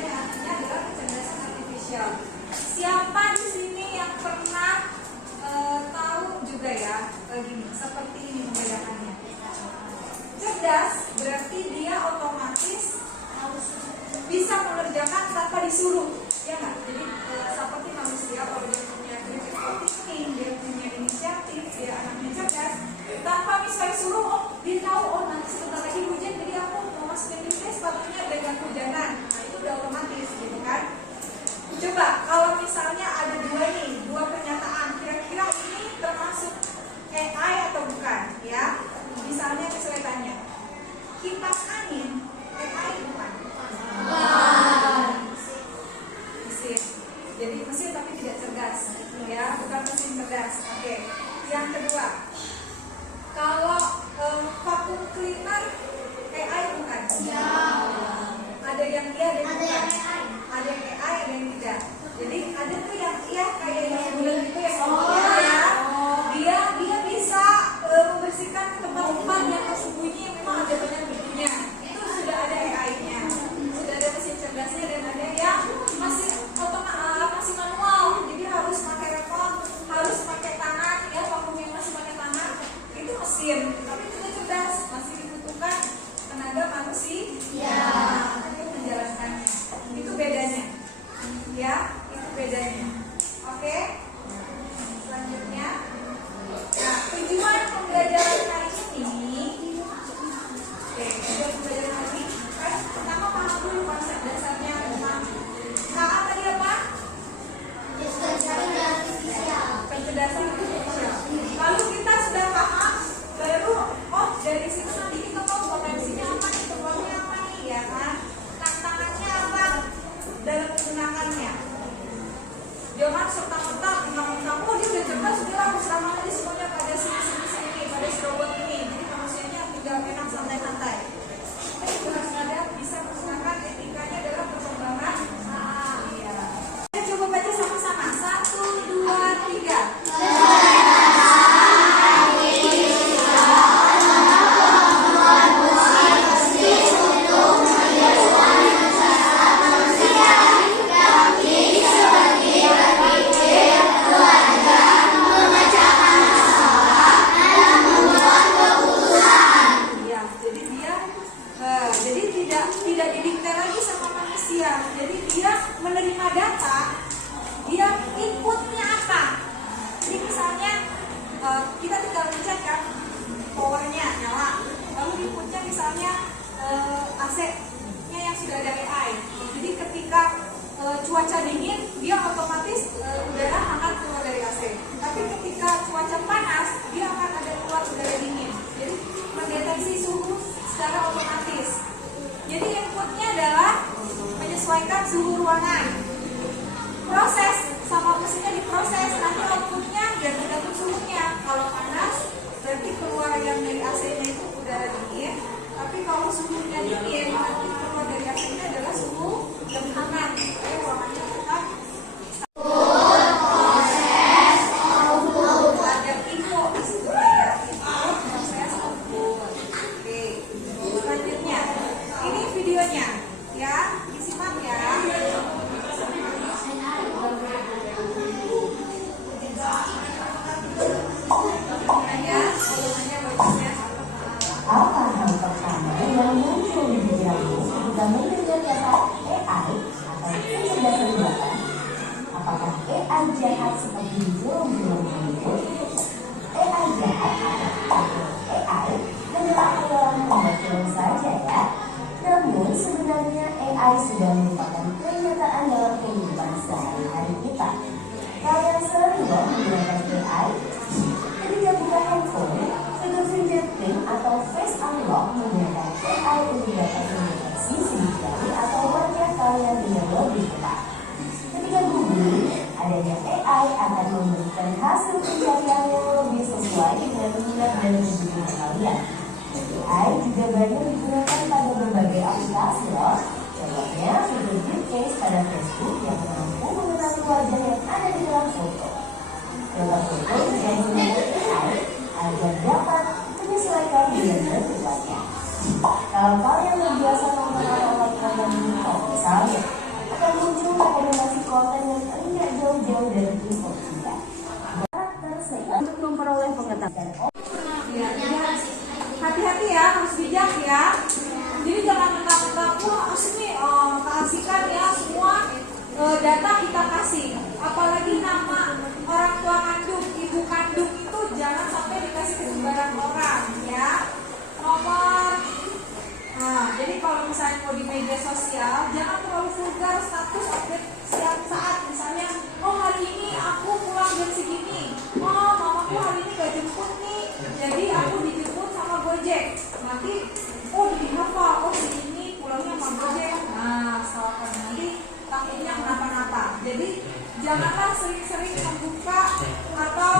bedanya adalah kecerdasan artifisial. Siapa di sini yang pernah tahu juga ya gini, seperti ini membedakannya. Cerdas berarti dia otomatis bisa mengerjakan tanpa disuruh, ya nggak? Jadi seperti manusia, kalau dia punya critical thinking, dia punya inisiatif, dia anaknya cerdas, tanpa misalnya suruh, oh dia tahu, oh nanti sebentar lagi hujan, jadi aku mau masukin di sepatunya dengan hujanan. Nah itu udah otomatis, gitu kan? Coba kalau misalnya ada dua pernyataan, kira-kira ini termasuk AI atau bukan? Ya, misalnya tanya, kipas angin AI bukan? Mesin. Jadi mesin tapi tidak cerdas, ya, bukan mesin cerdas. Oke. Yang kedua, kalau vacuum cleaner AI bukan? Ya. Ada yang iya, ada yang bukan. Ada yang AI, ada yang tidak. Jadi ada tuh yang iya kayak yang bulan itu ya, dia bisa membersihkan tempat-tempat yang tersembunyi yang memang ada banyak debunya. Itu sudah ada AI-nya, sudah ada mesin cerdasnya, dan ada yang masih manual. Jadi harus pakai repot, harus pakai tangan, ya vakum yang masih pakai tangan itu mesin, tapi tidak cerdas, masih dibutuhkan tenaga manusia untuk menjalankannya. Itu bedanya, ya, itu bedanya. Oke, selanjutnya. Nah, tujuan pembelajaran kali ini, tujuan pembelajaran kali ini, pertama paham dulu konsep dasarnya tentang KA tadi apa? Pencerdasan artifisial. Lalu kita sudah paham, baru dari situ nanti kita tahu potensinya apa nih, peluangnya apa nih, ya kan? Tantangannya apa dalam menggunakannya. Jangan serta-merta mentang-mentang, oh dia udah cerdas, udah lah serahkan aja semuanya pada sini, pada si robot ini. Jadi manusianya tinggal enak santai-santai. Kita juga harus ada bisa menggunakan etikanya dalam perkembangan. Iya. Kita coba baca sama-sama. 1, 2, 3. Tidak didikte lagi sama manusia. Jadi dia menerima data, dia inputnya apa. Jadi misalnya kita tinggal pencet kan, powernya nyala, lalu inputnya misalnya AC-nya yang sudah ada AI. Jadi ketika cuaca dingin, dia otomatis udara hangat keluar dari AC. Tapi ketika cuaca panas, dia akan ada keluar udara dingin. Jadi mendeteksi suhu secara otomatis. Jadi inputnya adalah menyesuaikan suhu ruangan. Proses sama mesinnya diproses, nanti outputnya ya tergantung suhunya. Kalau panas berarti keluar yang dari AC-nya itu udara dingin. Tapi kalau suhunya dingin, nanti keluar dari AC-nya adalah suhu lebih hangat. Supaya ruangannya tetap ada info di situ ya. Info proses output. Oke. Selanjutnya. Ini videonya, ya, disimak ya. Apa hal pertama yang muncul di pikiranmu ketika mendengar kata AI atau kecerdasan buatan? Apakah AI jahat seperti di film-film Hollywood? AI jahat atau AI adalah hayalan pembuat film saja ya. Namun sebenarnya AI sudah merupakan kenyataan dalam kehidupan sehari-hari kita. Kalian sering loh menggunakan AI? Ketika buka handphone, fitur fingerprint atau face unlock menggunakan AI untuk dapat mendeteksi sidik jari atau wajah kalian dengan lebih cepat. Ketika googling, adanya AI akan memberikan hasil pencarian yang lebih sesuai dengan minat dan kebutuhan kalian. AI juga banyak digunakan pada berbagai aplikasi loh. Contohnya fitur deep case pada Facebook yang mampu mengenali wajah yang ada di dalam foto. Dalam foto juga menggunakan AI agar dapat menyesuaikan dengan bentuk wajah. Kalau kalian terbiasa nonton atau like konten TikTok misalnya, data kita kasih, apalagi nama orang tua kandung, ibu kandung itu jangan sampai dikasih ke sembarang orang ya. Nomor, nah jadi kalau misalnya mau di media sosial jangan terlalu vulgar status update setiap saat. Misalnya, oh hari ini aku pulang jam segini, oh mamaku hari ini gak jemput nih, jadi aku dijemput sama Gojek. Nanti oh dihafal, oh segini pulangnya sama Gojek. Nah soalnya nanti takutnya kenapa-napa. Jadi janganlah sering-sering membuka atau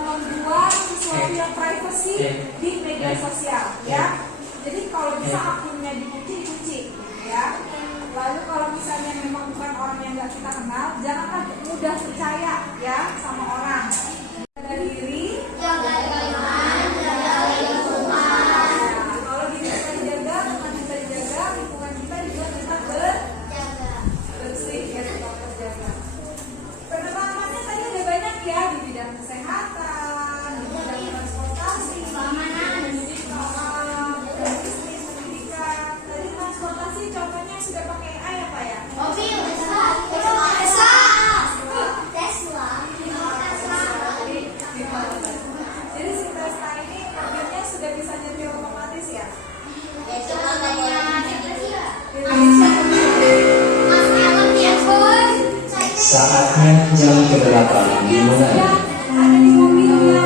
membuat sesuatu yang privacy di media sosial ya. Jadi kalau bisa akunnya dikunci ya. Lalu kalau misalnya memang bukan orang yang nggak kita kenal, janganlah mudah percaya ya sama orang. Jaga diri, jaga iman, jaga lingkungan. Nah, kalau diri kita dijaga, teman kita dijaga, lingkungan kita juga kita bersih ya, kita terjaga. Pengalamannya tadi ada banyak ya di bidang kesehatan, di bidang transportasi, keamanan, bisnis, pendidikan. Tadi transportasi contohnya sudah pakai AI apa ya? Mobil, Tesla. Jadi si Tesla ini mobilnya sudah bisa nyetir otomatis ya? Itu katanya Indonesia. Indonesia. Mas Elon ya, Boy. Saatnya jam ke-8 dimulai. Ada di mobilnya.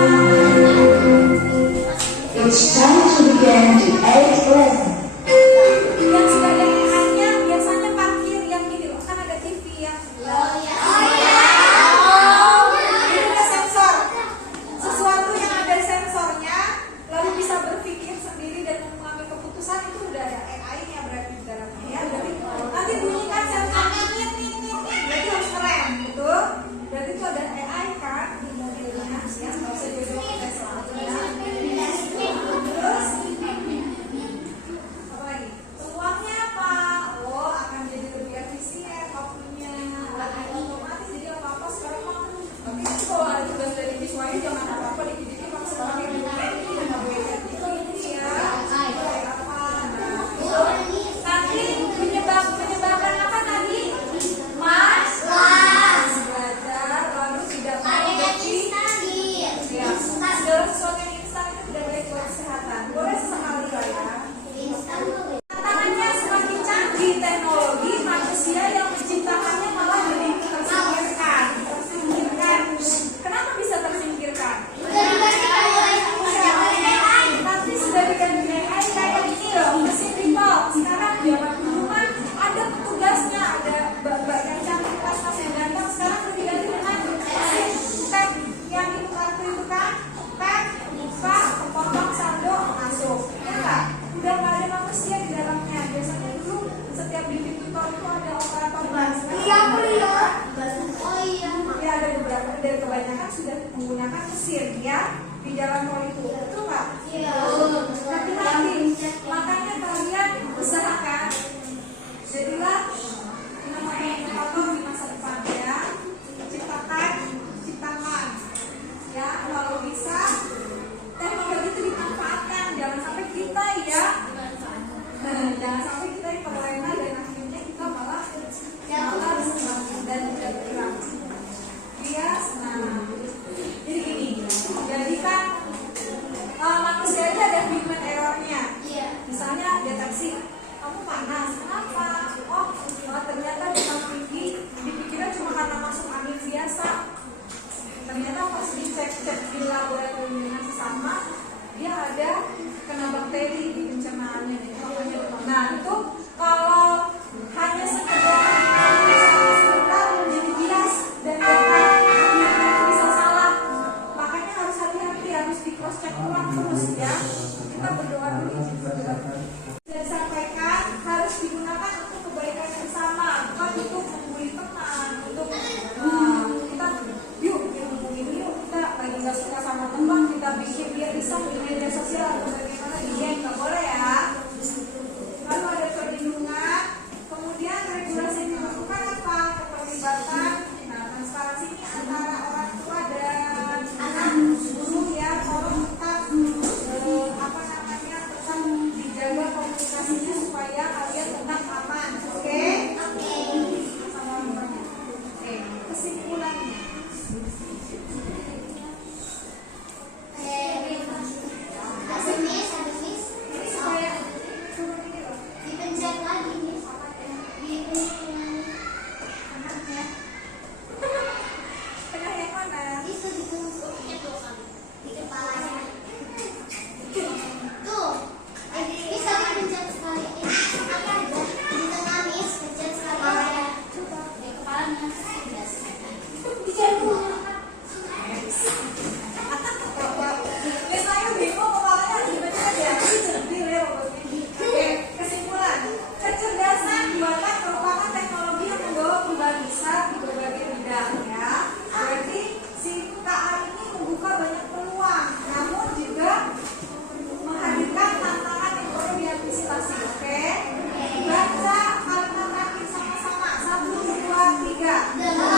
It's time to begin the 8th lesson. Yang sudah ada AI-nya biasanya parkir yang gini loh, kan ada TV yang ini ada sensor. Sesuatu yang ada sensornya lalu bisa berpikir sendiri dan mengambil keputusan, itu udah ada AI-nya berarti di dalamnya ya. Berarti nanti bunyikan sensornya nit nit nit nit, berarti harus ngerem gitu. Berarti itu ada AI kan di mobilnya ya, nggak usah jauh-jauh ke Tesla ya. Terus apa lagi? Uangnya apa? Oh, akan jadi lebih efisien waktunya. Otomatis jadi apa-apa sekarang mah. Tapi kalau ada tugas dari siswanya jangan apa-apa dikit-dikit langsung pakai duit. Nggak boleh gitu ya. Pakai apa? Nah, nanti menyebabkan apa tadi? Mas belajar lalu tidak mau ya. Segala sesuatu yang instan itu tidak baik buat kesehatan. Boleh sesekali lah ya. Tantangannya semakin canggih teknologi, manusia yang menciptakannya malah jadi tersingkirkan. Kenapa bisa tersingkirkan? Nanti sudah diganti AI kayak ini loh, mesin ripple. Sekarang zaman dulu kan ada petugasnya, ada mbak yang cantik, pas yang ganteng. Sekarang udah diganti dengan mesin tag yang itu kartu itu kan, tag, buka, potong saldo, masuk. Ya nggak? Udah nggak ada manusia di dalamnya. Biasanya dulu setiap di pintu tol itu ada operator bus. Iya, aku lihat. Oh iya. Ya ada beberapa dari kebanyakan sudah menggunakan mesin ya di jalan tol itu. Betul nggak? Iya. Hati-hati. Makanya kalian usahakan jadilah inovator di masa depan ya. Ciptakan ya, kalau bisa teknologi itu dimanfaatkan. Jangan sampai kita ya, jangan sampai kita diperlena dan akhirnya kita malah dan tidak bergerak. Bias, nah jadi gini, jadi kan manusia aja ada human error-nya. Iya. Misalnya deteksi, kamu panas, kenapa? Oh, ternyata demam tinggi di nggak?